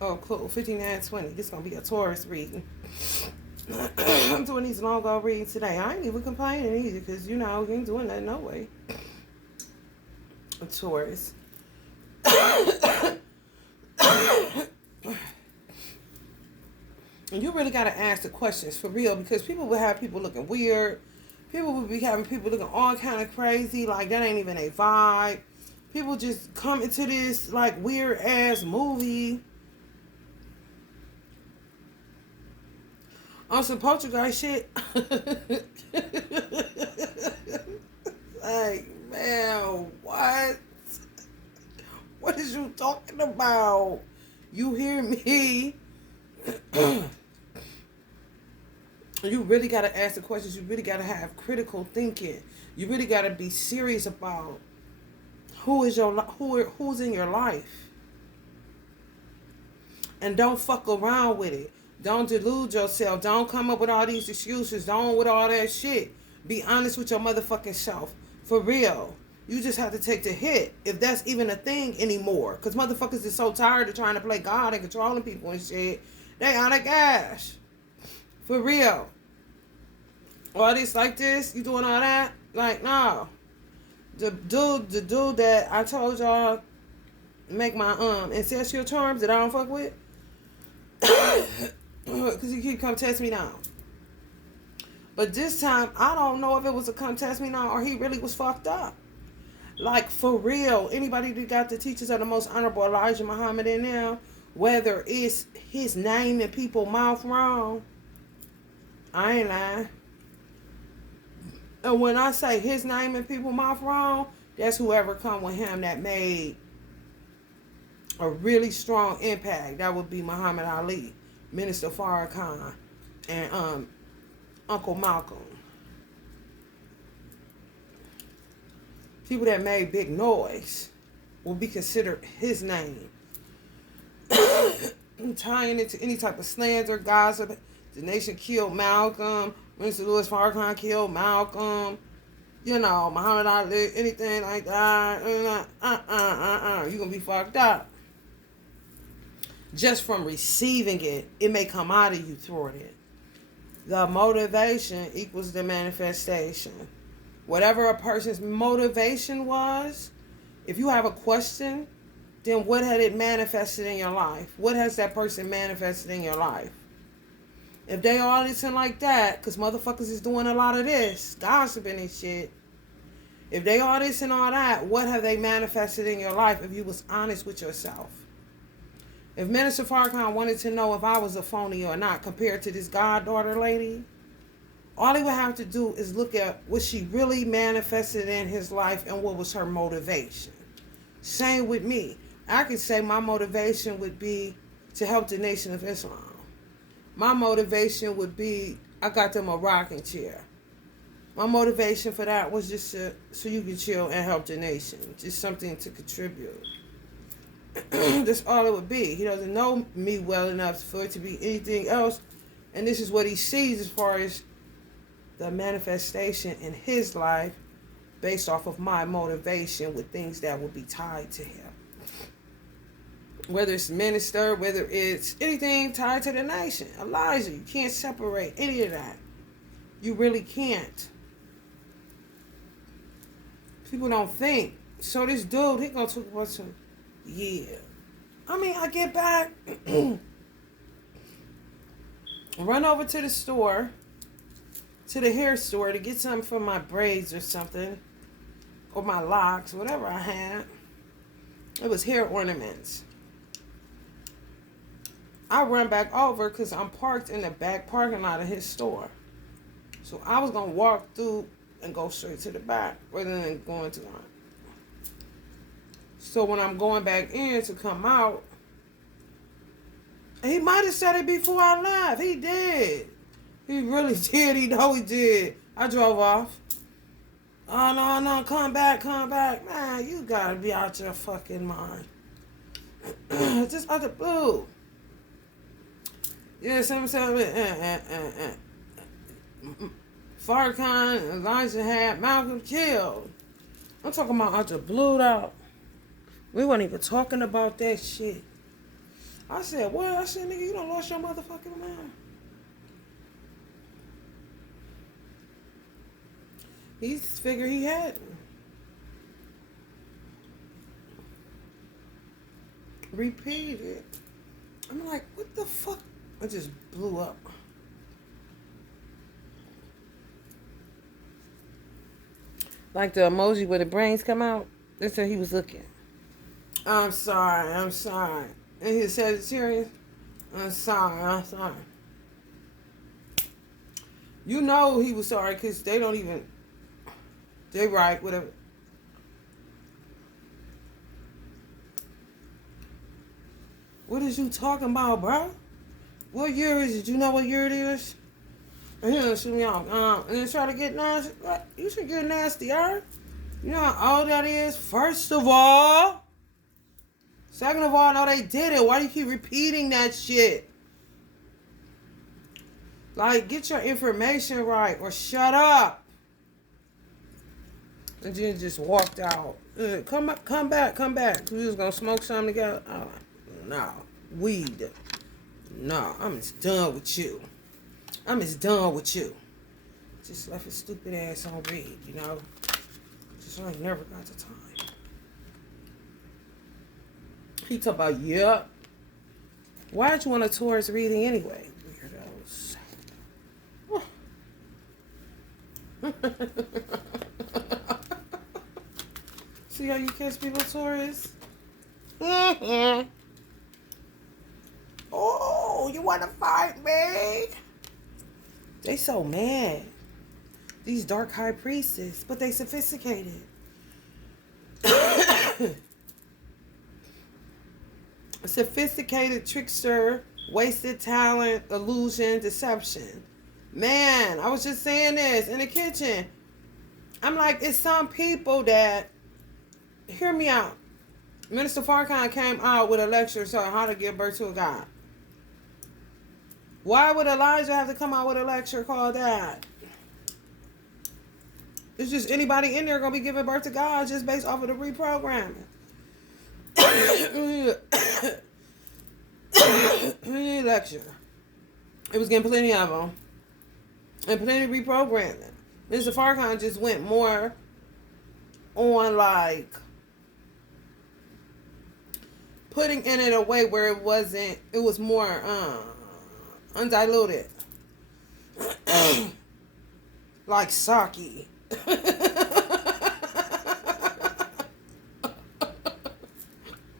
Oh, cool. 5920. This gonna be a Taurus reading. I'm doing these long ago readings today. I ain't even complaining either, because you know, you ain't doing that no way. A Taurus. And you really gotta ask the questions for real, because people will have people looking weird. People will be having people looking all kind of crazy, like that ain't even a vibe. People just come into this like weird ass movie on some Portuguese shit. Like, man, what? What is you talking about? You hear me? You really got to ask the questions. You really got to have critical thinking. You really got to be serious about who's in your life, and don't fuck around with it. Don't delude yourself. Don't come up with all these excuses. Don't with all that shit. Be honest with your motherfucking self. For real. You just have to take the hit, if that's even a thing anymore. Because motherfuckers is so tired of trying to play God and controlling people and shit. They out of gas. For real. All this like this, you doing all that? Like, no. The dude that I told y'all make my ancestral terms that I don't fuck with. Because he keep come test me down. But this time, I don't know if it was a come test me now or he really was fucked up. Like, for real. Anybody that got the teachers of the most honorable Elijah Muhammad in there, whether it's his name in people's mouth wrong, I ain't lying. And when I say his name in people's mouth wrong, that's whoever come with him that made a really strong impact. That would be Muhammad Ali, Minister Farrakhan, and Uncle Malcolm. People that made big noise will be considered his name. Tying it to any type of slander, gossip. The nation killed Malcolm. Minister Louis Farrakhan killed Malcolm. You know, Muhammad Ali, anything like that. You're going to be fucked up. Just from receiving it, it may come out of you through it. The motivation equals the manifestation. Whatever a person's motivation was, if you have a question, then what had it manifested in your life? What has that person manifested in your life? If they all listen like that, because motherfuckers is doing a lot of this, gossiping and shit. If they all this and all that, what have they manifested in your life if you was honest with yourself? If Minister Farrakhan wanted to know if I was a phony or not compared to this goddaughter lady, all he would have to do is look at what she really manifested in his life and what was her motivation. Same with me. I could say my motivation would be to help the Nation of Islam. My motivation would be, I got them a rocking chair. My motivation for that was just so you can chill and help the nation. Just something to contribute. That's all it would be. He doesn't know me well enough for it to be anything else. And this is what he sees as far as the manifestation in his life based off of my motivation with things that will be tied to him. Whether it's minister, whether it's anything tied to the nation. Elijah, you can't separate any of that. You really can't. People don't think. So this dude, he gonna talk about some, yeah. I mean, I get back, run over to the store, to the hair store to get something for my braids or something, or my locks, whatever I had. It was hair ornaments. I run back over because I'm parked in the back parking lot of his store. So I was going to walk through and go straight to the back rather than going to the front. So when I'm going back in to come out, he might have said it before I left. He did. He really did. He know he did. I drove off. Oh, no, come back. Man, you got to be out your fucking mind. Just out the blue. Yeah, Farrakhan, Elijah had Malcolm killed. I'm talking about out the blue out. We weren't even talking about that shit. I said, what? I said, nigga, you done lost your motherfucking mind. He figured he had repeated. I'm like, what the fuck? I just blew up. Like the emoji where the brains come out. That's how he was looking. I'm sorry. And he said, serious? I'm sorry. You know he was sorry because they don't even, they right, whatever. What is you talking about, bro? What year is it? You know what year it is? And he gonna shoot me off. And then try to get nasty. You should get nasty, alright? You know how old that is? First of all. Second of all, no, they did it. Why do you keep repeating that shit? Like, get your information right or shut up. And then just walked out. Come back. We was gonna smoke something together. Oh, no. Weed. No, I'm just done with you. Just left his stupid ass on read, you know? Just I never got the time. He talk about, yep. Why'd you want a Taurus reading anyway? Weirdos. See how you catch people, Taurus? Oh, you want to fight me? They so mad. These dark high priestesses, but they sophisticated. Sophisticated trickster, wasted talent, illusion, deception. Man, I was just saying this in the kitchen. I'm like, it's some people that, hear me out. Minister Farrakhan came out with a lecture on how to give birth to a God. Why would Elijah have to come out with a lecture called that? It's just anybody in there gonna be giving birth to God just based off of the reprogramming. Lecture. It was getting plenty of them. And plenty of reprogramming. Mr. Farrakhan just went more on like putting in it a way where it was more undiluted. Like sake.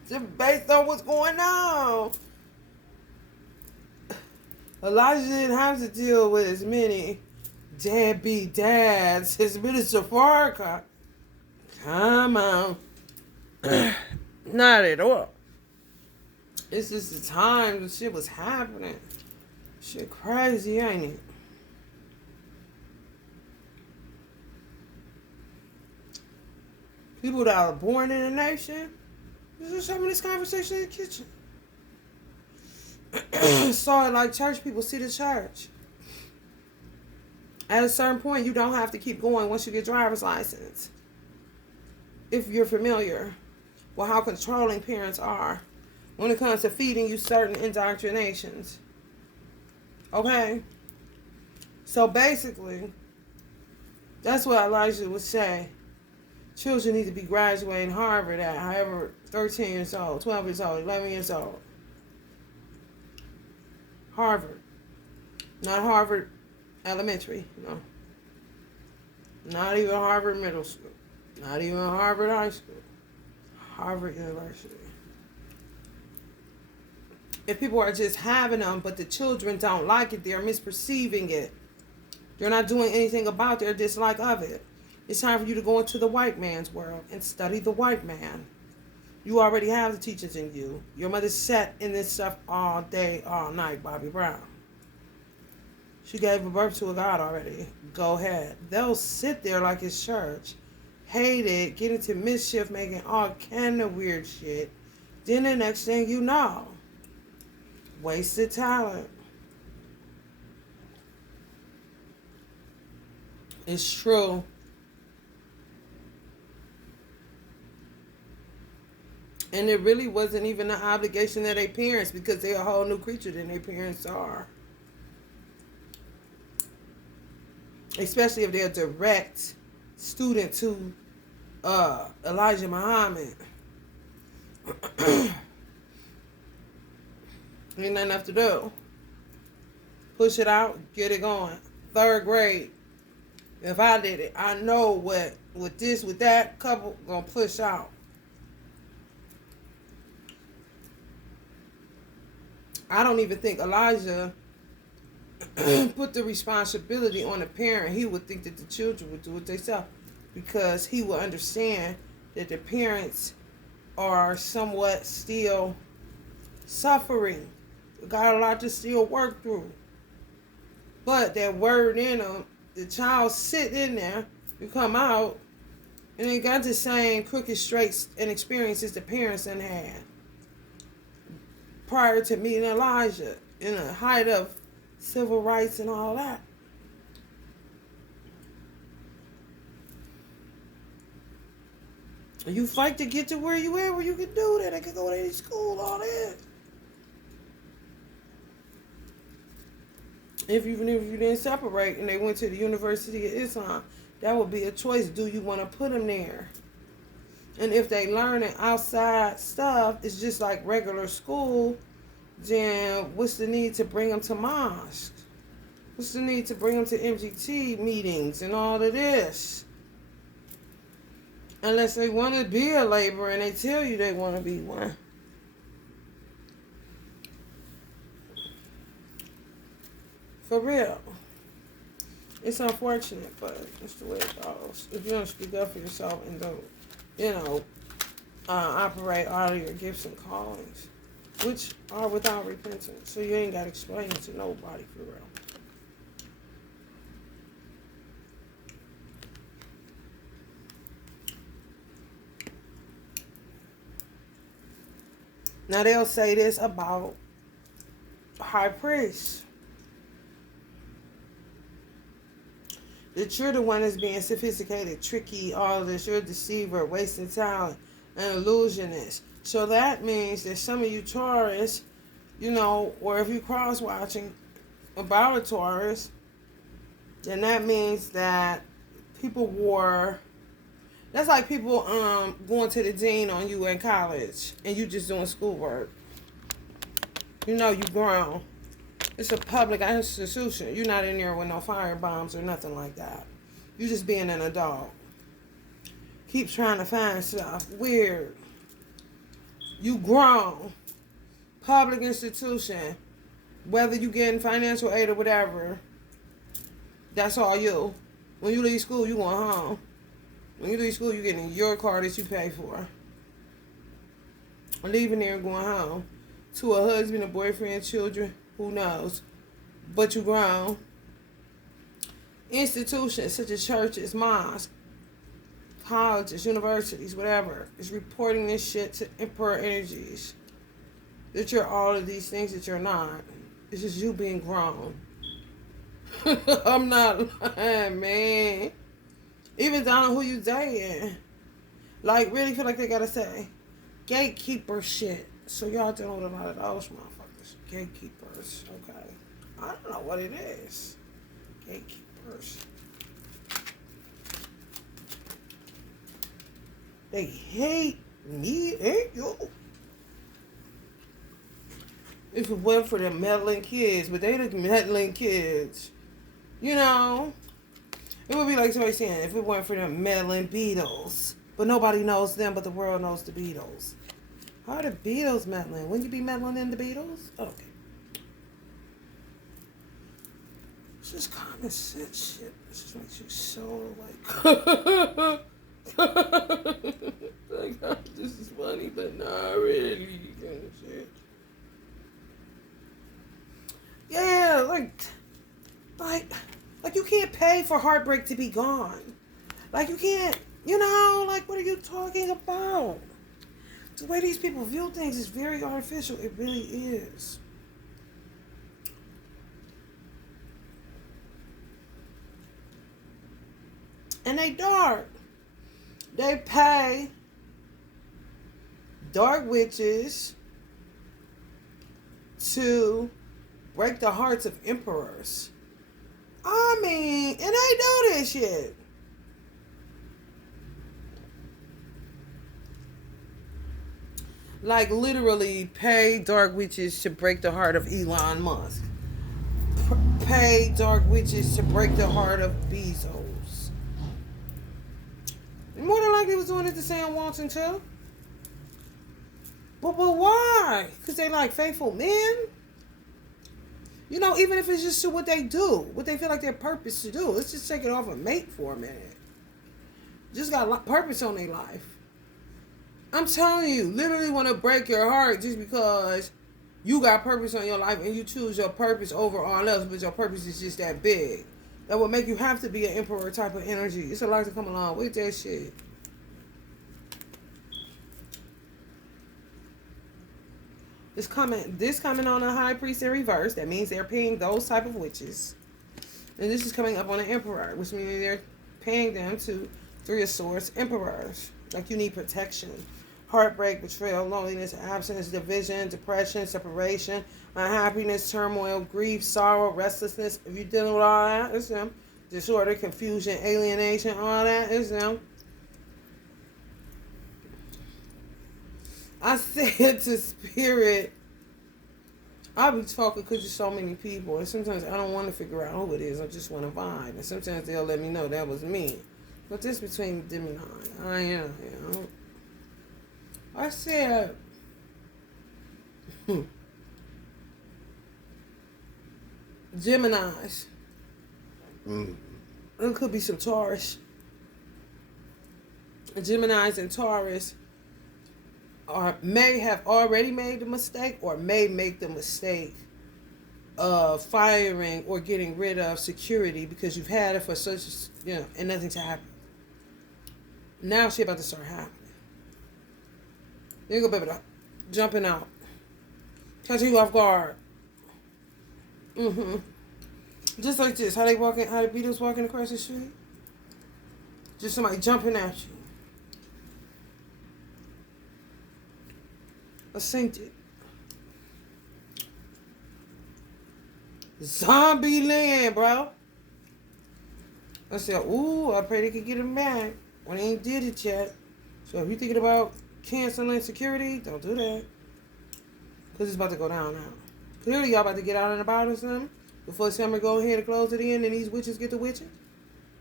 Just based on what's going on. Elijah didn't have to deal with as many deadbeat dads as Minister Farrakhan. Come on. Not at all. It's just the time the shit was happening. Shit crazy, ain't it? People that are born in a nation, we're just having this conversation in the kitchen. Saw it like church people see the church. At a certain point, you don't have to keep going once you get driver's license. If you're familiar with how controlling parents are when it comes to feeding you certain indoctrinations. Okay? So basically, that's what Elijah would say. Children need to be graduating Harvard at however 13 years old, 12 years old, 11 years old. Harvard. Not Harvard Elementary, no. Not even Harvard Middle School. Not even Harvard High School. Harvard University. If people are just having them, but the children don't like it, they're misperceiving it. They're not doing anything about their dislike of it. It's time for you to go into the white man's world and study the white man. You already have the teachings in you. Your mother sat in this stuff all day, all night, Bobby Brown. She gave birth to a God already. Go ahead. They'll sit there like it's church. Hate it. Get into mischief, making all kind of weird shit. Then the next thing you know, wasted talent. It's true. And it really wasn't even the obligation of their parents because they're a whole new creature than their parents are. Especially if they're a direct student to Elijah Muhammad. Ain't nothing left to do. Push it out, get it going. Third grade. If I did it, I know what with this, with that couple gonna push out. I don't even think Elijah put the responsibility on the parent. He would think that the children would do it themselves because he would understand that the parents are somewhat still suffering. Got a lot to still work through. But that word in them, the child sit in there, you come out, and they got the same crooked, straight, and experiences the parents done had prior to meeting Elijah in the height of civil rights and all that. You fight to get to where you at, where you can do that. I can go to any school, all that. Even if you didn't separate and they went to the University of Islam, that would be a choice. Do you want to put them there? And if they learning outside stuff, it's just like regular school, then what's the need to bring them to mosques? What's the need to bring them to MGT meetings and all of this? Unless they want to be a laborer and they tell you they want to be one. For real. It's unfortunate, but it's the way it goes. If you don't speak up for yourself and don't, operate out of your gifts and callings, which are without repentance. So you ain't got to explain it to nobody, for real. Now they'll say this about high priests. That you're the one that's being sophisticated, tricky, all of this. You're a deceiver, wasting talent, an illusionist. So that means that some of you Taurus, or if you cross-watching about a Taurus, then that means that people were... That's like people going to the dean on you in college and you just doing schoolwork. You grown. It's a public institution. You're not in there with no firebombs or nothing like that. You just being an adult. Keep trying to find stuff. Weird. You grown. Public institution. Whether you getting financial aid or whatever. That's all you. When you leave school, you going home. When you leave school, you getting your car that you pay for. Leaving there and going home. To a husband, a boyfriend, children. Who knows? But you grown. Institutions such as churches, mosques, colleges, universities, whatever, is reporting this shit to emperor energies. That you're all of these things that you're not. It's just you being grown. I'm not lying, man. Even down on who you dating. Like, really feel like they gotta say gatekeeper shit. So y'all dealing with a lot of those motherfuckers. Gatekeepers, okay. I don't know what it is. Gatekeepers. They hate me and you. If it wasn't for the meddling kids, but they the meddling kids. It would be like somebody saying, if it weren't for the meddling Beatles. But nobody knows them, but the world knows the Beatles. How are the Beatles meddling? Wouldn't you be meddling in the Beatles? Okay. It's just common sense shit. It just makes you so like... like, this is funny, but not really kind of shit. Yeah, like you can't pay for heartbreak to be gone. Like you can't, like what are you talking about? The way these people view things is very artificial. It really is. And they dark. They pay dark witches to break the hearts of emperors. I mean, and they do this shit. Like literally pay dark witches to break the heart of Elon Musk. Pay dark witches to break the heart of Bezos. More than likely was doing it to Sam Walton too. But why? Because they like faithful men? You know, even if it's just to what they do, what they feel like their purpose to do. Let's just take it off a mate for a minute. Just got purpose on their life. I'm telling you, literally want to break your heart just because you got purpose on your life and you choose your purpose over all else, but your purpose is just that big. That will make you have to be an emperor type of energy. It's a lot to come along with that shit. This coming on a high priest in reverse. That means they're paying those type of witches. And this is coming up on an emperor, which means they're paying them to Three of Swords emperors. Like you need protection. Heartbreak, betrayal, loneliness, absence, division, depression, separation, unhappiness, turmoil, grief, sorrow, restlessness. If you're dealing with all that, it's them. Disorder, confusion, alienation, all that, it's them. I said to Spirit, I'll be talking because there's so many people, and sometimes I don't want to figure out who it is. I just want to vibe, and sometimes they'll let me know that was me. But this between Gemini, I am, you know. I said, Geminis. It could be some Taurus. Geminis and Taurus may have already made the mistake or may make the mistake of firing or getting rid of security because you've had it for such, and nothing's happened. Now shit about to start happening. There you go, baby. Jumping out. Catching you off guard. Just like this. How the Beatles walking across the street. Just somebody jumping at you. I synced it. Zombie land, bro. I said, ooh, I pray they could get him back. When they ain't did it yet. So if you're thinking about canceling security, don't do that. Because it's about to go down now. Clearly, y'all about to get out and about or something. Before summer go ahead and close it in and these witches get to witching.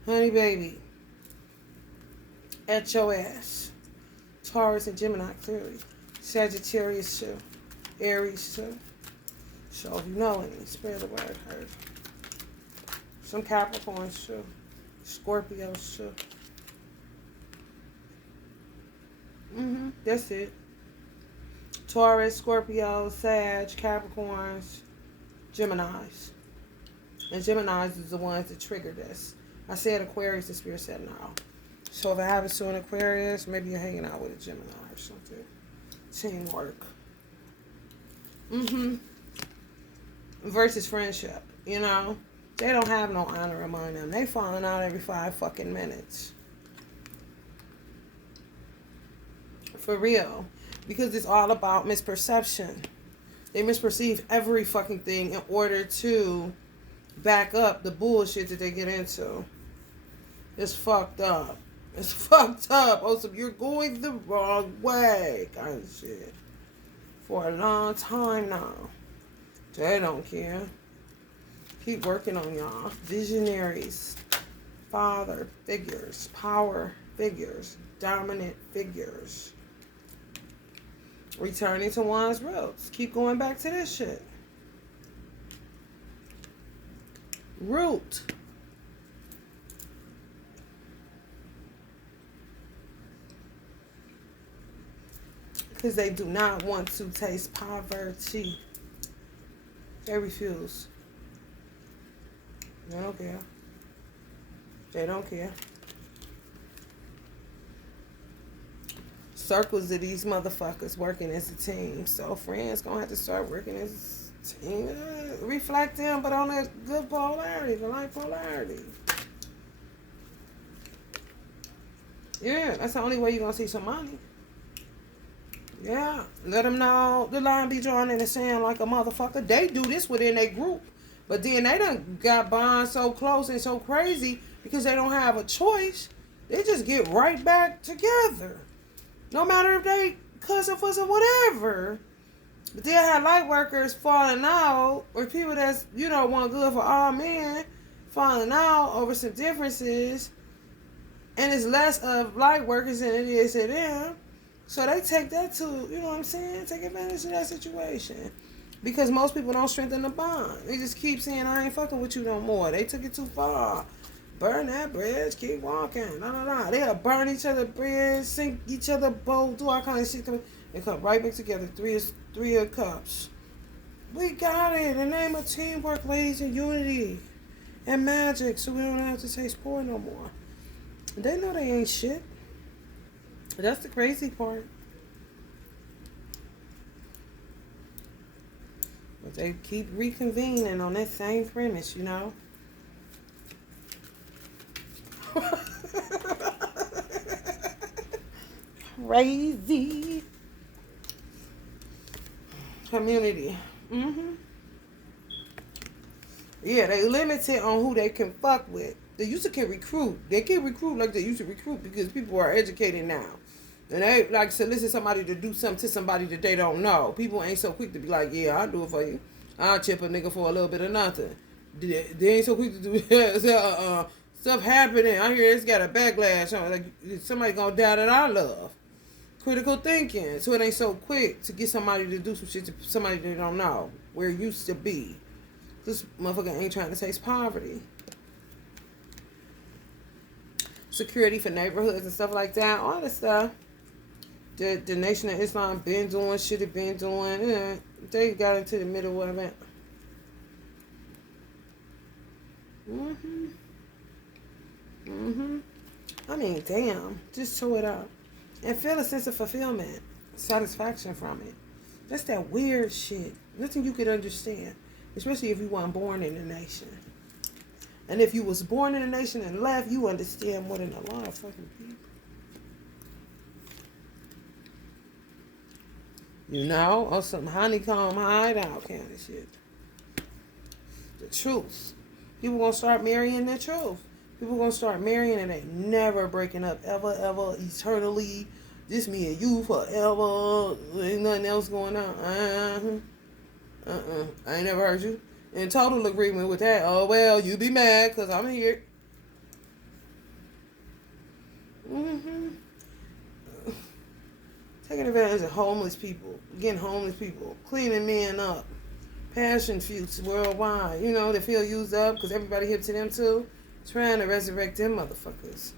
Honey, baby. At your ass. Taurus and Gemini, clearly. Sagittarius, too. Aries, too. So if you know any, spread the word, heard. Some Capricorns, too. Scorpios, too. That's it. Taurus, Scorpio, Sag, Capricorns, Geminis. And Geminis is the ones that trigger this. I said Aquarius, the Spirit said no. So if it happens to an Aquarius, maybe you're hanging out with a Gemini or something. Teamwork. Versus friendship, you know. They don't have no honor among them. They falling out every 5 fucking minutes. For real. Because it's all about misperception. They misperceive every fucking thing in order to back up the bullshit that they get into. It's fucked up. It's fucked up. Also, you're going the wrong way. Kind of shit. For a long time now. They don't care. Keep working on y'all. Visionaries. Father figures. Power figures. Dominant figures. Returning to one's roots. Keep going back to this shit. Root. Because they do not want to taste poverty. They refuse. They don't care. They don't care. Circles of these motherfuckers working as a team. So friends gonna have to start working as a team. Reflect them, but on that good polarity, the light polarity. Yeah, that's the only way you're gonna see some money. Yeah, let them know the line be drawn in the sand like a motherfucker. They do this within their group, but then they done got bonds so close and so crazy because they don't have a choice. They just get right back together, no matter if they cuss or fuss or whatever. But then have light workers falling out, or people that's want good for all men falling out over some differences, and it's less of light workers than it is to them. So they take that to, what I'm saying? Take advantage of that situation. Because most people don't strengthen the bond. They just keep saying, I ain't fucking with you no more. They took it too far. Burn that bridge, keep walking. Nah, nah, nah. They'll burn each other bridge, sink each other boat, do all kind of shit. And come right back together. Three of cups. We got it. In the name of teamwork, ladies, and unity. And magic, so we don't have to taste poor no more. They know they ain't shit. That's the crazy part. But they keep reconvening on that same premise, Crazy. Community. Yeah, they limited on who they can fuck with. They used to can recruit. They can recruit like they used to recruit because people are educated now. And they like solicit somebody to do something to somebody that they don't know. People ain't so quick to be like, yeah, I'll do it for you. I'll chip a nigga for a little bit of nothing. They ain't so quick to do stuff happening. I hear it's got a backlash on like somebody gonna die that I love. Critical thinking. So it ain't so quick to get somebody to do some shit to somebody they don't know. Where it used to be. This motherfucker ain't trying to taste poverty. Security for neighborhoods and stuff like that. All this stuff. The Nation of Islam been doing, should have been doing. They got into the middle of it. I mean, damn. Just show it up. And feel a sense of fulfillment. Satisfaction from it. That's that weird shit. Nothing you could understand. Especially if you weren't born in the nation. And if you was born in a nation and left, you understand more than a lot of fucking people. Or some honeycomb hideout kind of shit. The truth. People gonna start marrying the truth. People gonna start marrying and they never breaking up ever, eternally. Just me and you forever. Ain't nothing else going on. I ain't never heard you. In total agreement with that. Oh, well, you be mad because I'm here. Taking advantage of homeless people. Getting homeless people. Cleaning men up. Passion fruits worldwide. They feel used up because everybody hip to them too. Trying to resurrect them motherfuckers.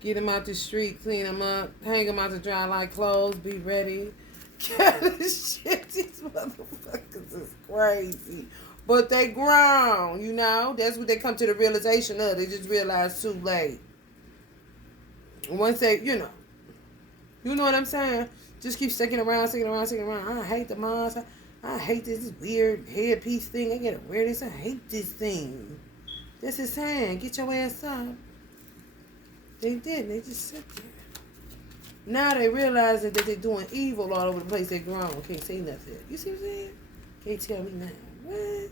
Get them out the street, clean them up, hang them out to dry like clothes, be ready. Shit, these motherfuckers is crazy. But they grown, That's what they come to the realization of. They just realize too late. Once they, You know what I'm saying? Just keep sticking around. I hate the moms. I hate this weird headpiece thing. I get it weird. I hate this thing. That's his saying. Get your ass up. They didn't. They just sit there. Now they realizing that they're doing evil all over the place. They're grown. Can't say nothing. You see what I'm saying? Can't tell me nothing. What?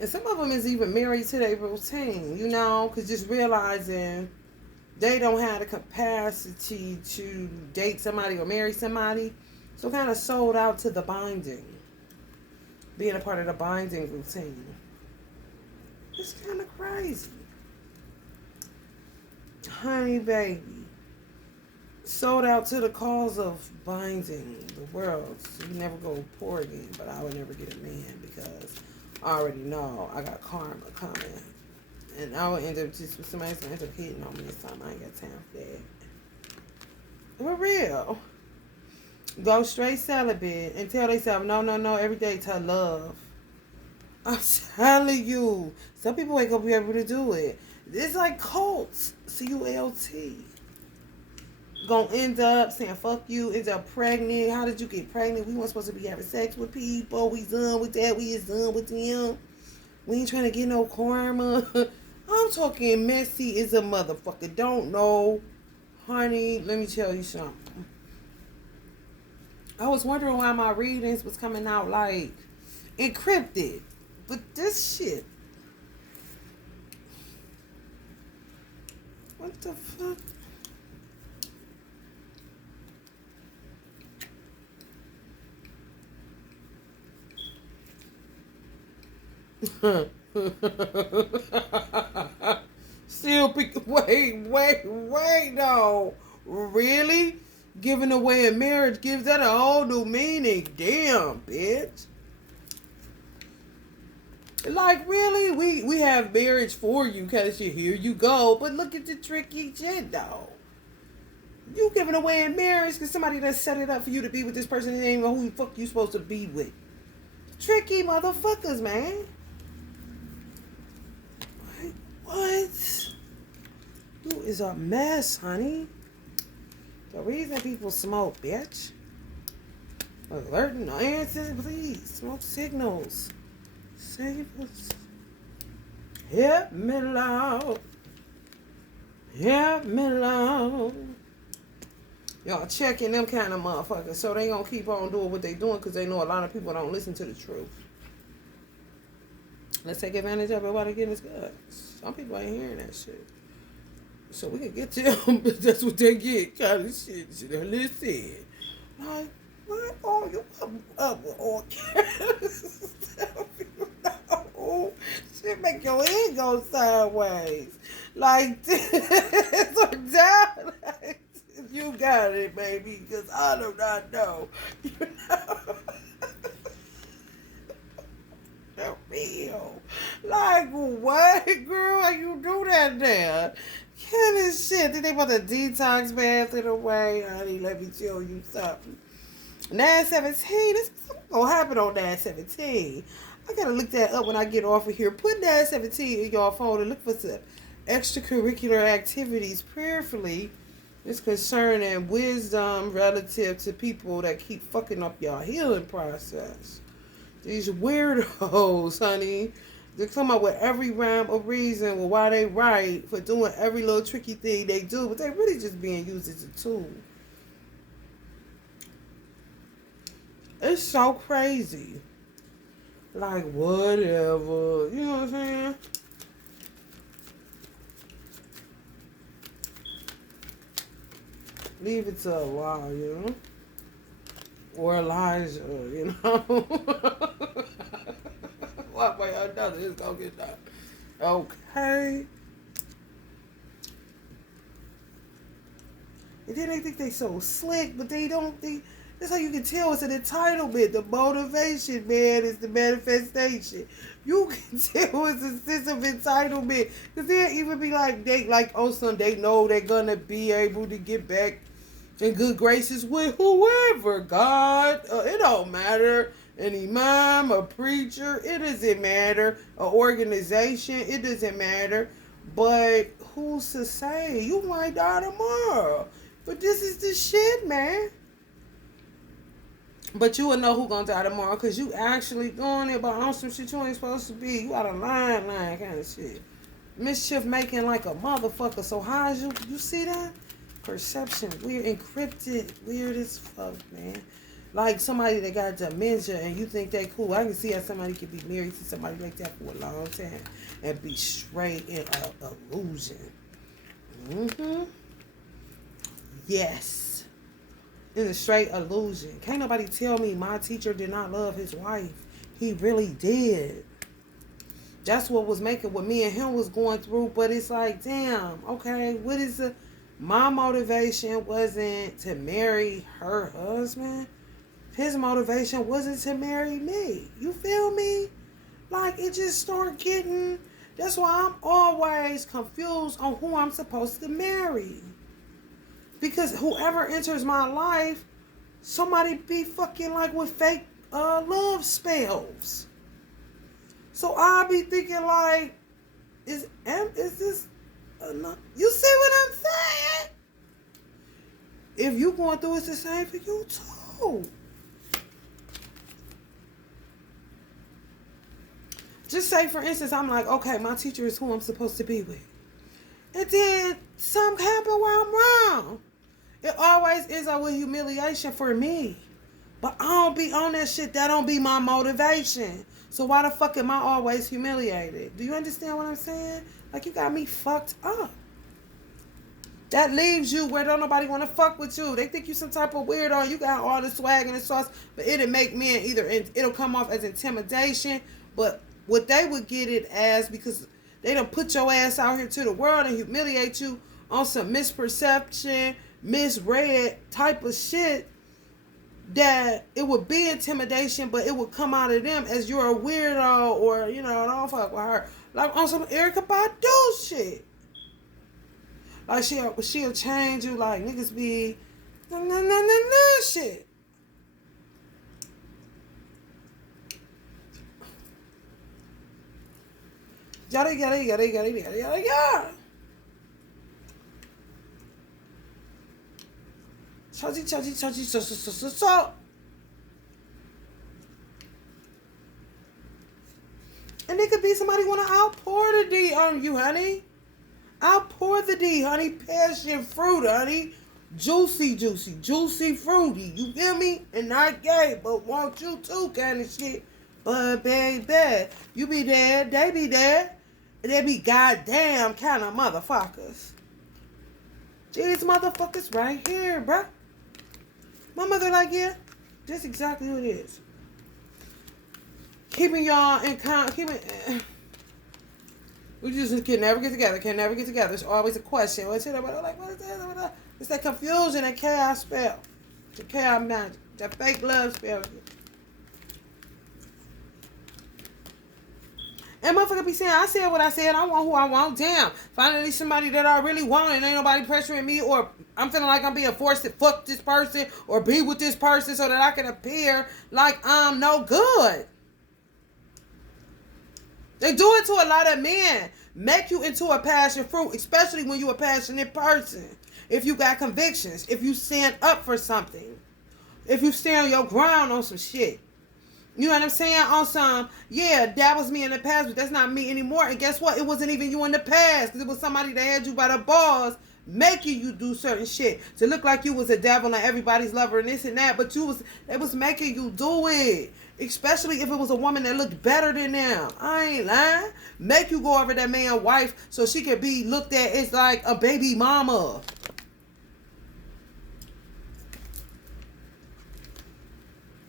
And some of them is even married to their routine, because just realizing they don't have the capacity to date somebody or marry somebody. So kind of sold out to the binding. Being a part of the binding routine. It's kind of crazy. Honey baby. Sold out to the cause of binding the world. So you never go poor again. But I would never get a man because I already know I got karma coming. And I would end up just, somebody's going to end up hitting on me this time. I ain't got time for that. For real. Go straight celibate and tell themselves, no, every day to love. I'm telling you. Some people ain't going to be able to do it. It's like cults. C-U-L-T. gonna end up saying fuck you, end up pregnant. How did you get pregnant? We weren't supposed to be having sex with people. We done with that. We is done with them. We ain't trying to get no karma. I'm talking messy is a motherfucker. Don't know. Honey, let me tell you something. I was wondering why my readings was coming out like encrypted. But this shit. What the fuck? Still wait, no. Really? Giving away a marriage gives that a whole new meaning. Damn, bitch. Like, really? We have marriage for you, cause here you go. But look at the tricky shit, though. You giving away a marriage because somebody that set it up for you to be with this person and ain't know who the fuck you supposed to be with. Tricky motherfuckers, man. Like, what? You is a mess, honey. The reason people smoke, bitch. Alerting answers, please. Smoke signals. Save us. Help me, Lord. Help me, Lord. Y'all checking them kind of motherfuckers. So they gonna keep on doing what they doing because they know a lot of people don't listen to the truth. Let's take advantage of it while they getting his guts. Some people ain't hearing that shit. So we can get to them, but that's what they get. Kind of shit. Listen. Like, what are you up with all no. Shit make your head go sideways. Like this or down. Like, you got it, baby, because I do not know. You know? For real. Like, what, girl? How you do that there? Kind of shit. Did they put the detox bath in a way? Honey, let me tell you something. 9/17, this is gonna happen on 9/17. I gotta look that up when I get off of here. Put 9/17 in your phone and look for some extracurricular activities prayerfully. It's concerning wisdom relative to people that keep fucking up your healing process. These weirdos, honey. They come up with every rhyme or reason with why they right for doing every little tricky thing they do, but they really just being used as a tool. It's so crazy. Like, whatever. You know what I'm saying? Leave it to a while, you know? Or Elijah, you know? One way or another, it's gonna get done. Okay? And then they think they so slick, but they don't think... That's how you can tell it's an entitlement. The motivation, man, is the manifestation. You can tell it's a sense of entitlement. Because they'll even be they know they're going to be able to get back in good graces with whoever. God, it don't matter. An imam, a preacher, it doesn't matter. An organization, it doesn't matter. But who's to say? You might die tomorrow. But this is the shit, man. But you will know who gonna die tomorrow because you actually doing it, but on some shit you ain't supposed to be. You out of line kind of shit. Mischief making like a motherfucker. So how is you see that? Perception, weird, encrypted, weird as fuck, man. Like somebody that got dementia and you think they cool. I can see how somebody could be married to somebody like that for a long time and be straight in a illusion. Mm-hmm. Yes. It's a straight illusion. Can't nobody tell me my teacher did not love his wife. He really did. That's what was making what me and him was going through. But it's like, damn, okay, what is the... My motivation wasn't to marry her husband. His motivation wasn't to marry me. You feel me? Like, it just started getting... That's why I'm always confused on who I'm supposed to marry. Because whoever enters my life, somebody be fucking like with fake love spells. So I'll be thinking like, is this enough? You see what I'm saying? if you going through, it's the same for you too. Just say, for instance, I'm like, okay, my teacher is who I'm supposed to be with. And then something happen where I'm wrong. It always ends up with humiliation for me. But I don't be on that shit. That don't be my motivation. So why the fuck am I always humiliated? Do you understand what I'm saying? Like, you got me fucked up. That leaves you where don't nobody want to fuck with you. They think you some type of weirdo. You got all the swag and the sauce. But it'll make men it'll come off as intimidation. But what they would get it as, because they done put your ass out here to the world and humiliate you on some misperception, misread type of shit, that it would be intimidation, but it would come out of them as you're a weirdo, or, you know, don't fuck with her. Like on some Erykah Badu shit. Like she'll change you, like niggas be shit. Yada yada yada yada yada yada yada. So. And it could be somebody want to outpour the D on you, honey. Outpour the D, honey. Passion fruit, honey. Juicy, fruity. You feel me? And not gay, but want you too kind of shit. But baby, you be there, they be there. And they be goddamn kind of motherfuckers. These motherfuckers right here, bruh. My mother like, yeah, that's exactly what it is. Keeping y'all in we just can never get together. It's always a question. What's it about? Like, what is that? It's that confusion and chaos spell. The chaos magic. That fake love spell. And motherfucker be saying, I said what I said, I want who I want. Damn. Finally somebody that I really want, and ain't nobody pressuring me, or I'm feeling like I'm being forced to fuck this person or be with this person so that I can appear like I'm no good. They do it to a lot of men. Make you into a passion fruit, especially when you're a passionate person. If you got convictions, if you stand up for something, if you stand your ground on some shit. You know what I'm saying? On some, yeah, that was me in the past, but that's not me anymore. And guess what? It wasn't even you in the past. It was somebody that had you by the balls, making you do certain shit to look like you was a devil and everybody's lover and this and that. But it was making you do it. Especially if it was a woman that looked better than them. I ain't lying. Make you go over that man's wife so she could be looked at as like a baby mama.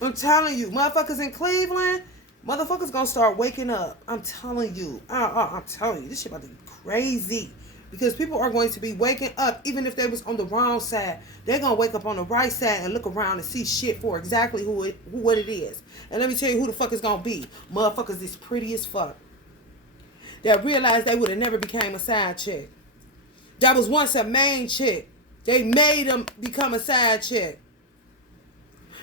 I'm telling you, motherfuckers in Cleveland, motherfuckers gonna start waking up. I'm telling you. I'm telling you, this shit about to be crazy. Because people are going to be waking up, even if they was on the wrong side. They're gonna wake up on the right side and look around and see shit for exactly what it is. And let me tell you who the fuck is gonna be. Motherfuckers is pretty as fuck. That realized they would have never became a side chick. That was once a main chick. They made them become a side chick.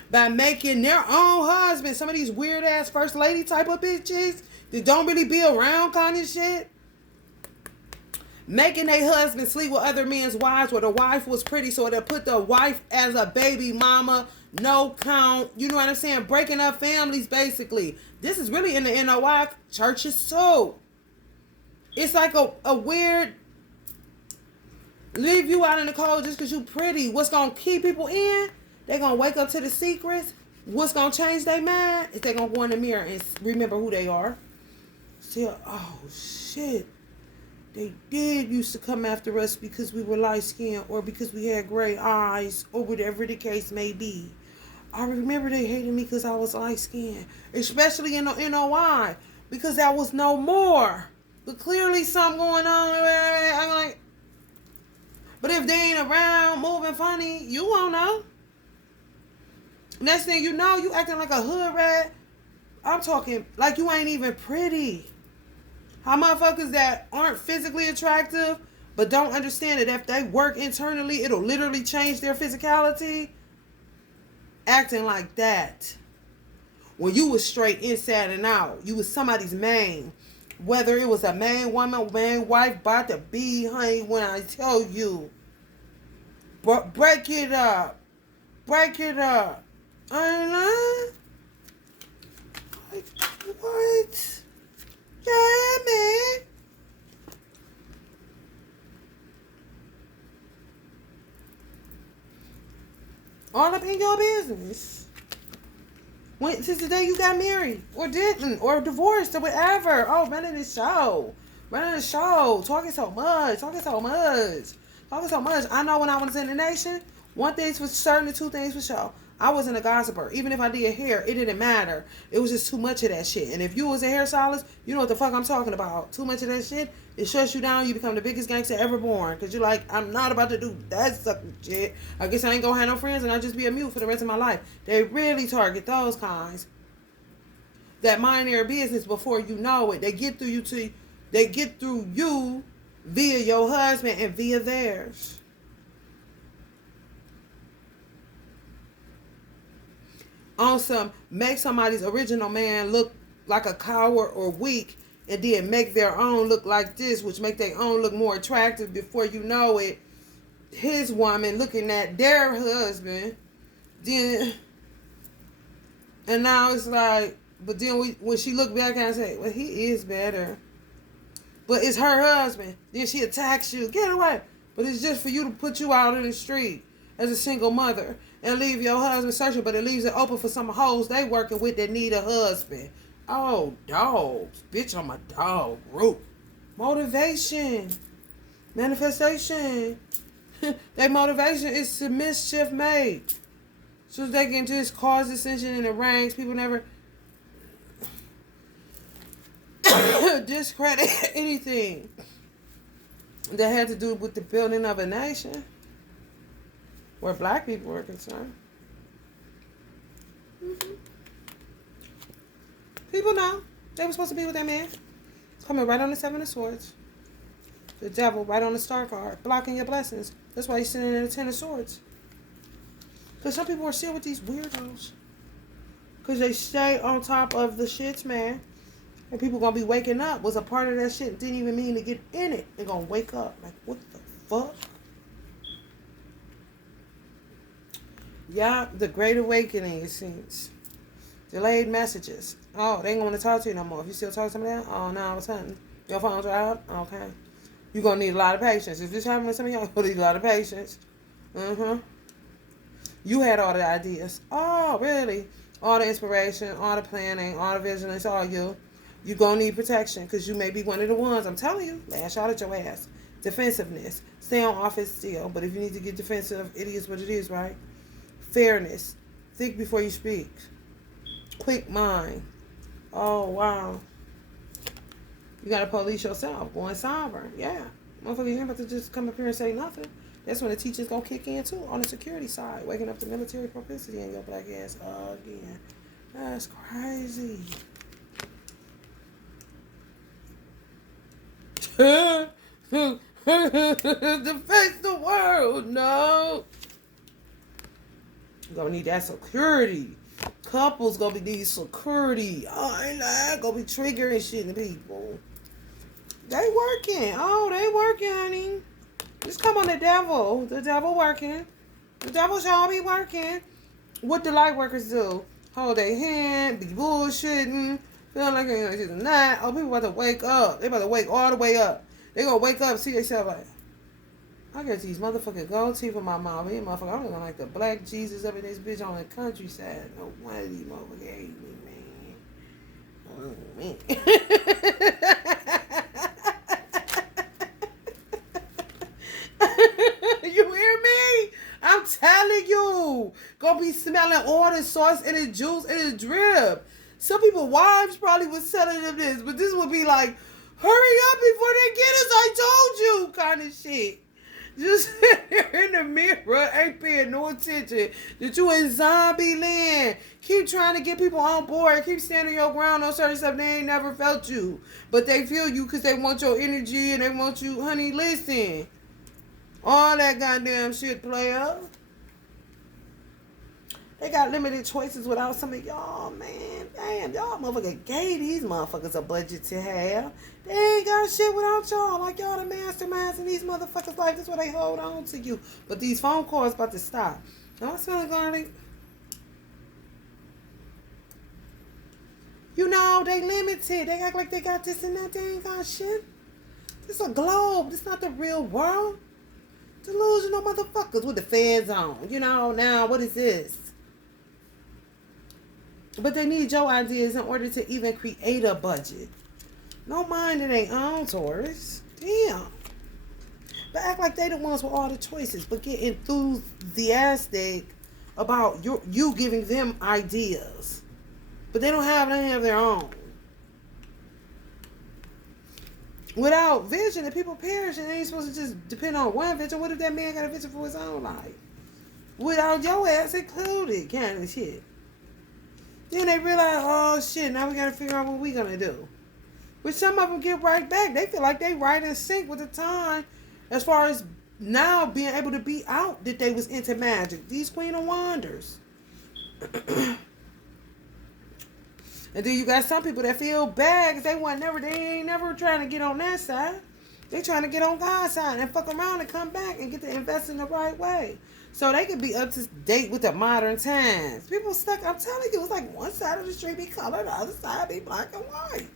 By making their own husband, some of these weird ass first lady type of bitches that don't really be around kind of shit. Making their husband sleep with other men's wives where the wife was pretty, so they'll put the wife as a baby mama, no count. You know what I'm saying? Breaking up families, basically. This is really in the NOI churches too. It's like a weird leave you out in the cold just because you pretty. What's going to keep people in? They're going to wake up to the secrets. What's going to change their mind is they're going to go in the mirror and remember who they are. Still, oh, shit. They did used to come after us because we were light-skinned or because we had gray eyes or whatever the case may be. I remember they hated me because I was light-skinned, especially in the NOI, because that was no more. But clearly something going on. I'm like, but if they ain't around moving funny, you won't know. Next thing you know, you acting like a hood rat. I'm talking like you ain't even pretty. How motherfuckers that aren't physically attractive but don't understand that if they work internally, it'll literally change their physicality. Acting like that. When you was straight inside and out. You was somebody's main. Whether it was a main woman, main wife, about to be, honey, when I tell you. Break it up. Break it up. I know. What? Yeah, man. All up in your business. Since the day you got married, or didn't, or divorced, or whatever. Oh, running the show. Running the show. Talking so much. Talking so much. Talking so much. I know when I was in the nation, one thing's for certain and two things for sure. I wasn't a gossiper. Even if I did hair, it didn't matter. It was just too much of that shit. And if you was a hairstylist, you know what the fuck I'm talking about. Too much of that shit, it shuts you down. You become the biggest gangster ever born. Because you're like, I'm not about to do that sucking shit. I guess I ain't gonna have no friends and I'll just be a mute for the rest of my life. They really target those kinds that mind their business before you know it. They get through you via your husband and via theirs. On some, make somebody's original man look like a coward or weak, and then make their own look like this, which make their own look more attractive. Before you know it, his woman looking at their husband, then, and now it's like, but then when she look back and say, well, he is better, but it's her husband, then she attacks you, get away. But it's just for you to put you out in the street as a single mother and leave your husband searching, but it leaves it open for some hoes they working with that need a husband. Oh, dogs. Bitch, I'm a dog group. Motivation. Manifestation. That motivation is to mischief made. So they can just cause dissension in the ranks. People never discredit anything that had to do with the building of a nation where black people were concerned. Mm-hmm. People know they were supposed to be with that man. It's coming right on the Seven of Swords. The devil right on the star card, blocking your blessings. That's why you're sitting in the Ten of Swords. Because some people are still with these weirdos. Because they stay on top of the shits, man. And people going to be waking up. Was a part of that shit. Didn't even mean to get in it. They're going to wake up. Like, what the fuck? Yeah, the Great Awakening, it seems. Delayed messages. Oh, they ain't going to talk to you no more. If you still talk to somebody else, oh, now it's hunting. Your phone's out? Okay. You're going to need a lot of patience. If this happens to some of y'all, you're going to need a lot of patience. You had all the ideas. Oh, really? All the inspiration, all the planning, all the vision, it's all you. You're going to need protection because you may be one of the ones. I'm telling you, lash out at your ass. Defensiveness. Stay on offense still. But if you need to get defensive, it is what it is, right? Fairness. Think before you speak. Quick mind. Oh, wow. You got to police yourself. Going sovereign. Yeah. Motherfucker, you ain't about to just come up here and say nothing. That's when the teachers going to kick in, too, on the security side. Waking up the military propensity in your black ass again. That's crazy. Defense the world. No. You're going to need that security. Couples going to need security. Oh, I ain't like going to be triggering shit to people. They working. Oh, they working, honey. Just come on the devil. The devil working. The devil shall be working. What the light workers do? Hold their hand, be bullshitting, feeling like they're not. Oh, people about to wake up. They about to wake all the way up. They gonna wake up and see themselves like, I got these motherfucking gold teeth in my mouth. These motherfuckers, I'm looking like the black Jesus up in this bitch on the countryside. No one of these motherfuckers hate me, man. Oh, man. You hear me? I'm telling you. Gonna be smelling all the sauce and the juice and the drip. Some people, wives probably was telling them this, but this would be like, hurry up before they get us, I told you, kind of shit. Just sit there in the mirror, ain't paying no attention that you in zombie land. Keep trying to get people on board. Keep standing your ground on certain stuff. They ain't never felt you. But they feel you because they want your energy and they want you, honey, listen. All that goddamn shit, player. They got limited choices without some of y'all, man. Damn, y'all motherfucker gave these motherfuckers a budget to have. They ain't got shit without y'all. Like y'all the masterminds in these motherfuckers' life. That's why they hold on to you. But these phone calls about to stop. Y'all feeling garlic? You know, they limited. They act like they got this and that. They ain't got shit. This a globe. This not the real world. Delusional motherfuckers with the feds on. You know, now what is this? But they need your ideas in order to even create a budget. No mind in their own, Taurus. Damn. But act like they the ones with all the choices. But get enthusiastic about you giving them ideas. But they don't have any of their own. Without vision, the people perish, and they ain't supposed to just depend on one vision. What if that man got a vision for his own life? Without your ass included, kind of shit. Then they realize, oh shit, now we gotta figure out what we gonna do. Which some of them get right back. They feel like they right in sync with the time as far as now being able to be out that they was into magic. These Queen of Wonders. And then you got some people that feel bad because they ain't never trying to get on that side. They trying to get on God's side and fuck around and come back and get to invest in the right way. So they can be up to date with the modern times. People stuck, I'm telling you, it's like one side of the street be colored, the other side be black and white.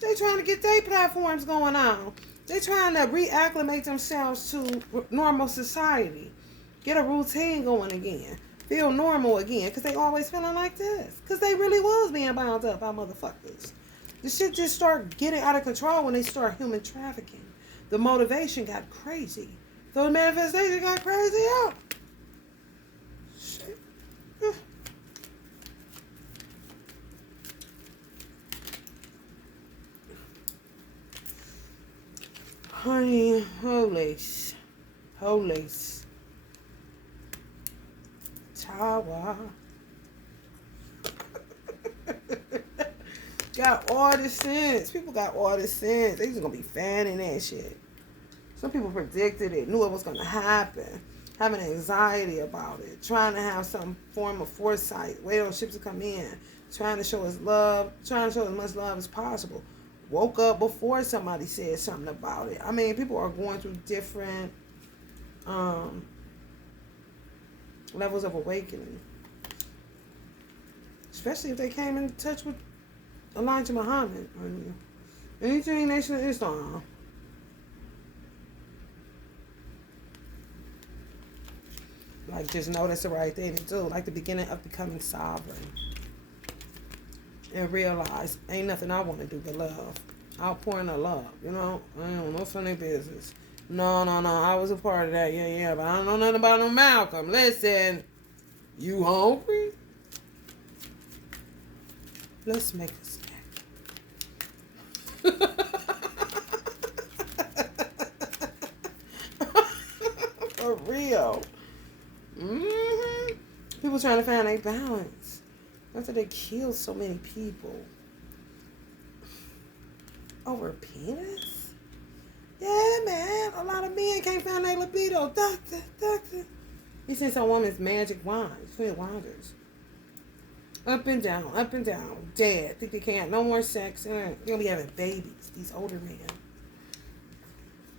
They trying to get their platforms going on. They trying to reacclimate themselves to normal society. Get a routine going again. Feel normal again, because they always feeling like this. Because they really was being bound up by motherfuckers. The shit just start getting out of control when they start human trafficking. The motivation got crazy. So the manifestation got crazy out. Shit. Honey, holy. Tower. Got all the sense. People got all the sense. They just gonna be fanning that shit. Some people predicted it, knew it was gonna happen, having anxiety about it, trying to have some form of foresight, wait on ships to come in, trying to show us love, trying to show as much love as possible. Woke up before somebody said something about it. I mean, people are going through different levels of awakening. Especially if they came in touch with Elijah Muhammad. I mean, anything Nation of Islam. Like, just know that's the right thing to do. Like the beginning of becoming sovereign. And realize, ain't nothing I want to do but love. Outpouring of love, you know? I don't know funny business. No. I was a part of that, yeah. But I don't know nothing about no Malcolm. Listen, you hungry? Let's make a snack. For real. People trying to find their balance. After they killed so many people. Over penis? Yeah, man. A lot of men can't find their libido. Doctor. He seen some woman's magic wand. Twin wanders. Up and down. Dead. Think they can't. No more sex. They're going to be having babies. These older men.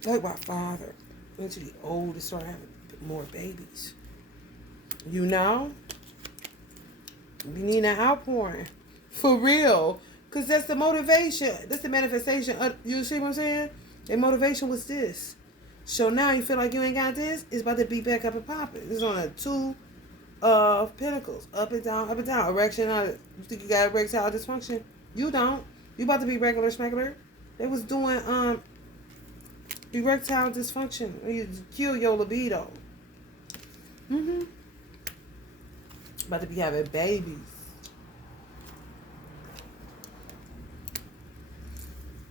Like my father. Went to the old to start having more babies. You know? We need an outpouring. For real. Because that's the motivation. That's the manifestation. You see what I'm saying? Their motivation was this. So now you feel like you ain't got this? It's about to be back up and popping. It's on a 2 of pentacles. Up and down. Erection. You think you got erectile dysfunction? You don't. You about to be regular smuggler. They was doing erectile dysfunction. You kill your libido. About to be having babies.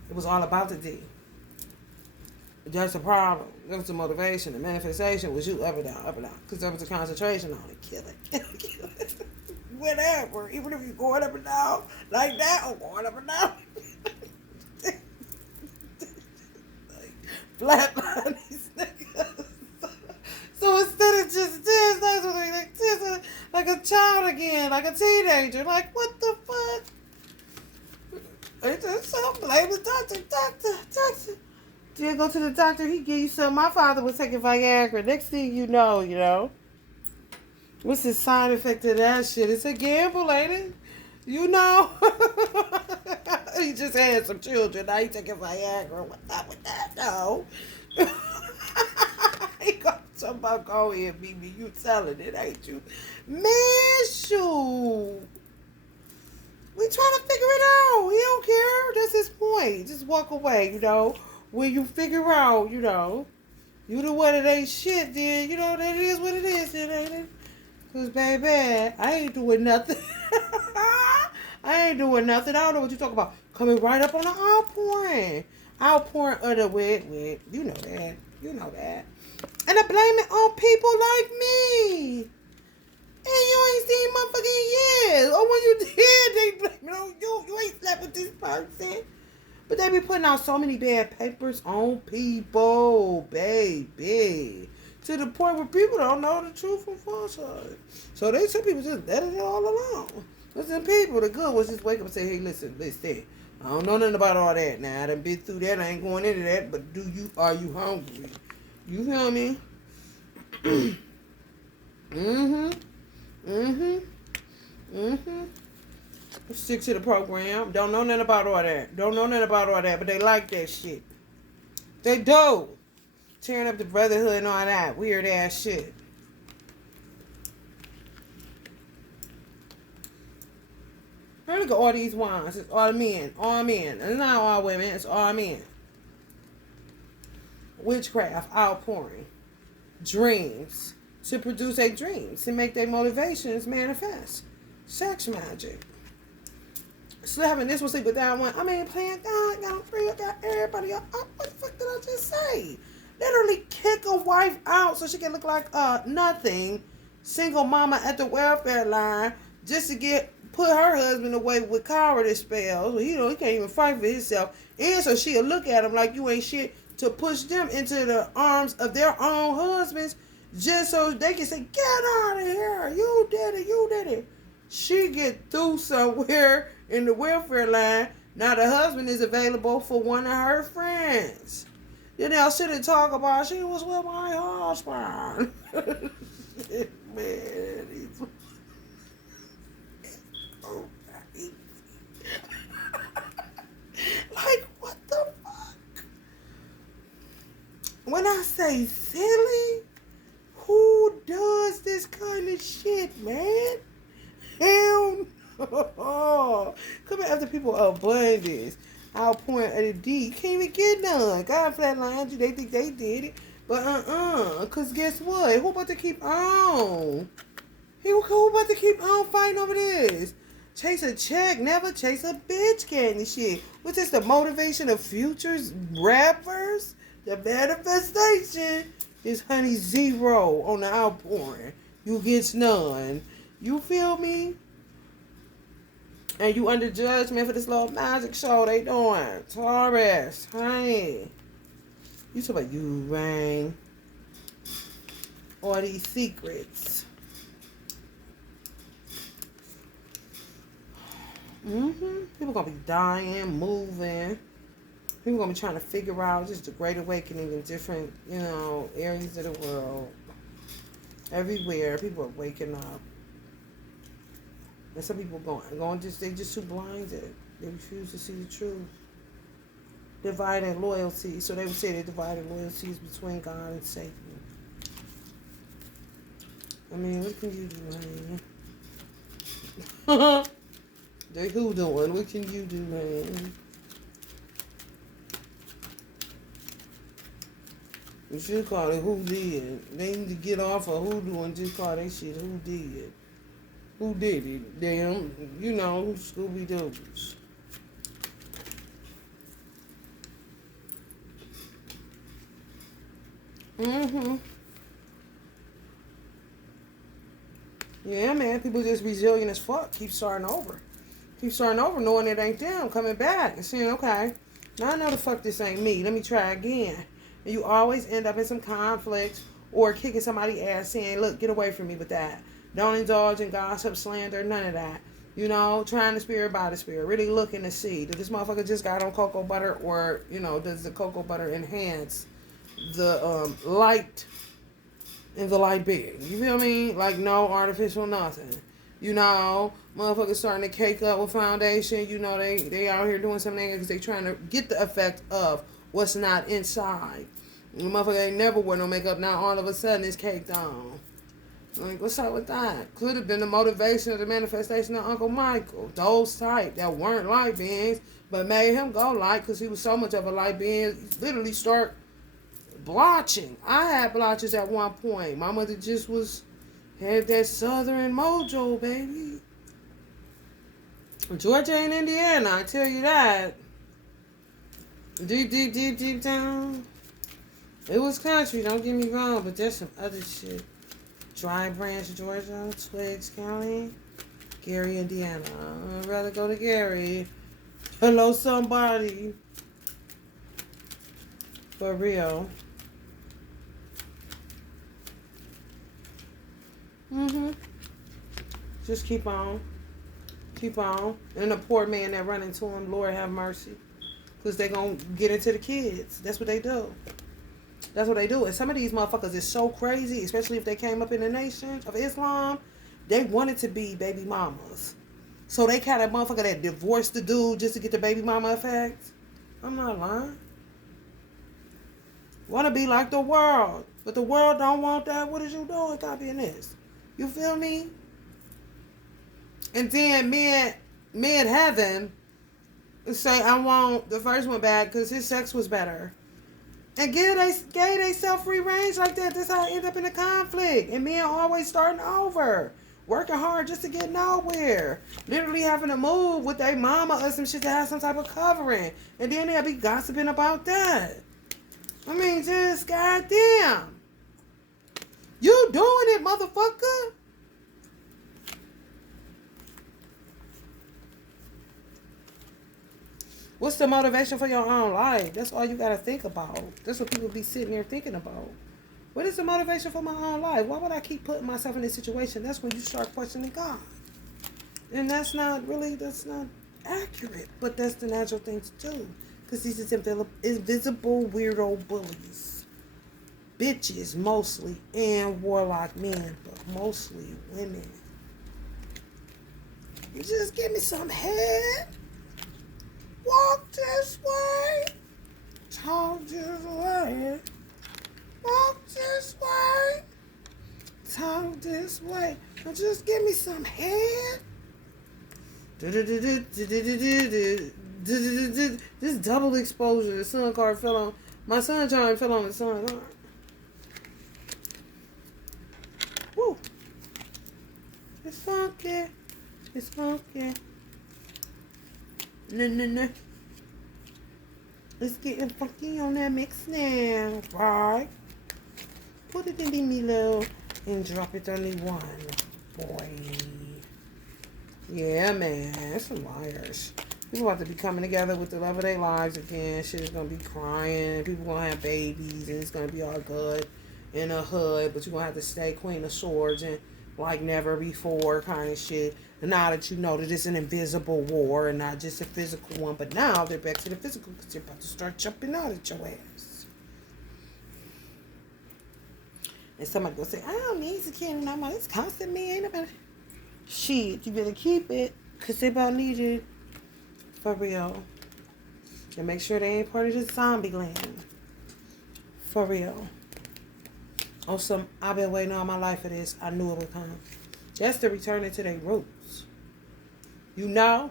It was all about the D. That's the problem. That was the motivation. The manifestation was you up and down. Because there was a concentration on it. Kill it. Whatever. Even if you're going up and down like that or going up and down. Flatline these niggas. So instead of just this, that's what they like this. child again, like a teenager. Like, what the fuck? They just so blame the doctor. You go to the doctor, he give you some. My father was taking Viagra. Next thing you know. What's the side effect of that shit? It's a gamble, ain't it? You know? He just had some children. Now he taking Viagra. What's up with that? No. He got somebody go here, BB. You selling it, ain't you? Man, shoot. We trying to figure it out. He don't care. That's his point. Just walk away, When you figure out, you the one that ain't shit, then, that it is what it is, then, ain't it? Because, baby, I ain't doing nothing. I ain't doing nothing. I don't know what you talking about. Coming right up on the outpouring. Outpouring of the wet. You know that. And I blame it on people like me. And you ain't seen motherfucking years. Or when you did, they blame it on you. You ain't slept with this person. But they be putting out so many bad papers on people, baby. To the point where people don't know the truth from falsehood. So some people just let it all alone. Listen, people, the good ones just wake up and say, hey, listen. I don't know nothing about all that. Now, I done been through that. I ain't going into that. But are you hungry? You feel me? Stick to the program. Don't know nothing about all that. But they like that shit. They do. Tearing up the brotherhood and all that. Weird ass shit. Look at all these ones. It's all men. It's not all women. It's all men. Witchcraft, outpouring. Dreams. To produce their dreams. To make their motivations manifest. Sex magic. Slapping this one, sleep with that one. Playing God, got free, got everybody up. Oh, what the fuck did I just say? Literally kick a wife out so she can look like nothing. Single mama at the welfare line just to put her husband away with cowardice spells. He can't even fight for himself. And so she'll look at him like you ain't shit to push them into the arms of their own husbands just so they can say, get out of here. You did it. She get through somewhere in the welfare line. Now the husband is available for one of her friends. Then they'll sit and talk about she was with my husband. Man, he's so crazy. Like, what the fuck? When I say silly, who does this kind of shit, man? Hell no. Coming after people abundance. Outpouring of the D. You can't even get none. God flatlined you. They think they did it. But because guess what? Who about to keep on? Who about to keep on fighting over this? Chase a check. Never chase a bitch candy shit. What's this? The motivation of futures rappers? The manifestation is honey zero on the outpouring. You get none. You feel me? And you under judgment for this little magic show they doing. Taurus, honey. You talk about you, Rain. All these secrets. People gonna be dying, moving. People gonna be trying to figure out just the great awakening in different, areas of the world. Everywhere, people are waking up. And some people they just too blinded. They refuse to see the truth. Dividing loyalty. So they would say they're dividing loyalties between God and Satan. What can you do, man? They who doing? What can you do, man? You should call it who did. They need to get off of hoodoo and just call that shit who did. Who did it? Them, Scooby-Doo's. Yeah, man. People just resilient as fuck. Keep starting over. Knowing it ain't them. Coming back and saying, okay, now I know the fuck this ain't me. Let me try again. And you always end up in some conflict or kicking somebody's ass saying, look, get away from me with that. Don't indulge in gossip, slander, none of that. You know, trying the spirit by the spirit. Really looking to see, did this motherfucker just got on cocoa butter, or, you know, does the cocoa butter enhance the light in the light being? You feel me? Like, no artificial nothing. You know, motherfuckers starting to cake up with foundation. You know, they out here doing something because they trying to get the effect of what's not inside. The motherfucker ain't never wear no makeup. Now all of a sudden it's caked on. Like, what's up with that? Could have been the motivation of the manifestation of Uncle Michael. Those type that weren't light beings, but made him go light because he was so much of a light being. Literally start blotching. I had blotches at one point. My mother just had that southern mojo, baby. Georgia and Indiana, I tell you that. Deep, deep, deep, deep down. It was country, don't get me wrong, but there's some other shit. Dry Branch, Georgia, Twiggs County, Gary, Indiana. I'd rather go to Gary. Hello, somebody. For real. Just keep on. Keep on. And the poor man that run into him, Lord have mercy. Because they going to get into the kids. That's what they do. That's what they do. And some of these motherfuckers is so crazy, especially if they came up in the nation of Islam, they wanted to be baby mamas. So they kind of motherfucker that divorced the dude just to get the baby mama effect. I'm not lying. Want to be like the world. But the world don't want that. What is you doing copying this? You feel me? And then men heaven say, I want the first one back because his sex was better. And gay they self free range like that. That's how I end up in a conflict. And men always starting over. Working hard just to get nowhere. Literally having to move with their mama or some shit to have some type of covering. And then they'll be gossiping about that. I mean, just goddamn. You doing it, motherfucker. What's the motivation for your own life? That's all you got to think about. That's what people be sitting there thinking about. What is the motivation for my own life? Why would I keep putting myself in this situation? That's when you start questioning God. And that's not accurate. But that's the natural thing to do. Because these is invisible weirdo bullies. Bitches, mostly. And warlock men. But mostly women. You just give me some head. Walk this way, talk this way, walk this way, talk this way. Now just give me some head. This double exposure. The sun card fell on. My sunshine fell on the sun card. Woo. It's funky. It's funky. No. Let's get funky on that mix now. Right. Put it in the middle and drop it on the one. Boy. Yeah, man. That's some liars. People about to be coming together with the love of their lives again. Shit is going to be crying. People going to have babies and it's going to be all good in a hood. But you're going to have to stay Queen of Swords and like never before kind of shit. And now that you know that it's an invisible war and not just a physical one, but now they're back to the physical because they're about to start jumping out at your ass. And somebody gonna say, I don't need security no more. It's constant me, ain't nobody. Shit, you better keep it because they about need it. For real. And make sure they ain't part of this zombie land. For real. On some, I've been waiting all my life for this. I knew it would come. That's the returning to their roots. You know?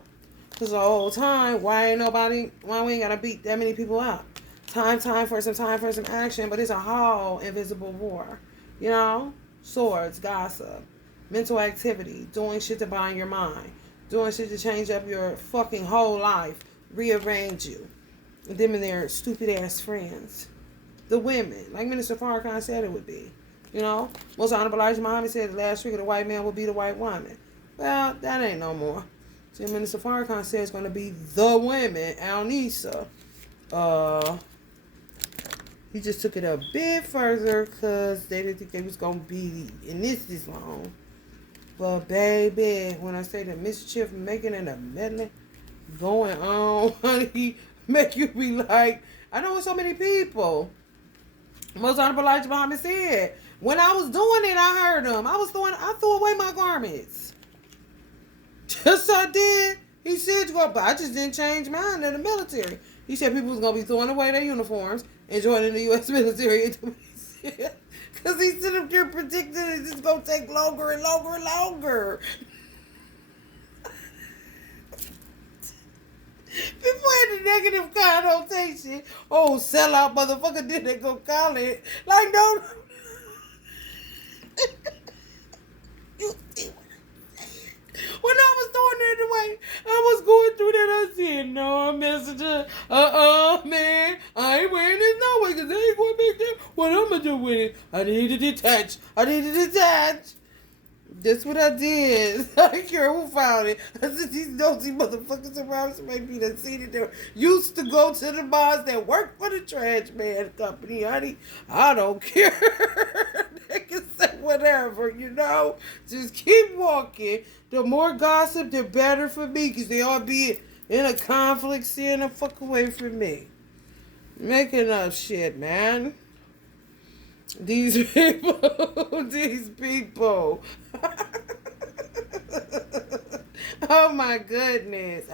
Because the whole time, why we ain't got to beat that many people up? Time for some action, but it's a whole invisible war. You know? Swords, gossip, mental activity, doing shit to bind your mind, doing shit to change up your fucking whole life, rearrange you. And them and their stupid ass friends. The women, like Minister Farrakhan said it would be. You know, Most Honorable Elijah Muhammad said the last trick of the white man will be the white woman. Well, that ain't no more. See, Minister Farrakhan said it's going to be the women, Al-Nisa. He just took it a bit further because they didn't think they was going to be in this long. But baby, when I say the mischief making and the meddling going on, honey, make you be like, I know so many people. Most Honorable Elijah Muhammad said, when I was doing it, I heard him. I threw away my garments. Just I did. He said to go, but I just didn't change mine in the military. He said people was gonna be throwing away their uniforms and joining the U.S. military. Because he stood up there predicting it's just gonna take longer and longer and longer. People had the negative connotation. Oh, sellout motherfucker, did they go call it? Like, no. You see what I'm saying? When I was doing it anyway, I was going through that. I said, no, messenger. Man. I ain't wearing this no way because they ain't going to make that. What I'm going to do with it? I need to detach. That's what I did. I don't care who found it. I said, these nosy motherfuckers around maybe that seen it. They used to go to the bars that work for the trash man company, honey. I don't care. They can say whatever, you know. Just keep walking. The more gossip, the better for me, because they all be in a conflict, seeing the fuck away from me. Making up shit, man. These people, these people. Oh my goodness.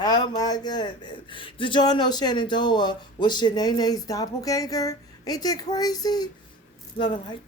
Did y'all know Shenandoah was Shanae's doppelganger? Ain't that crazy? Love and light.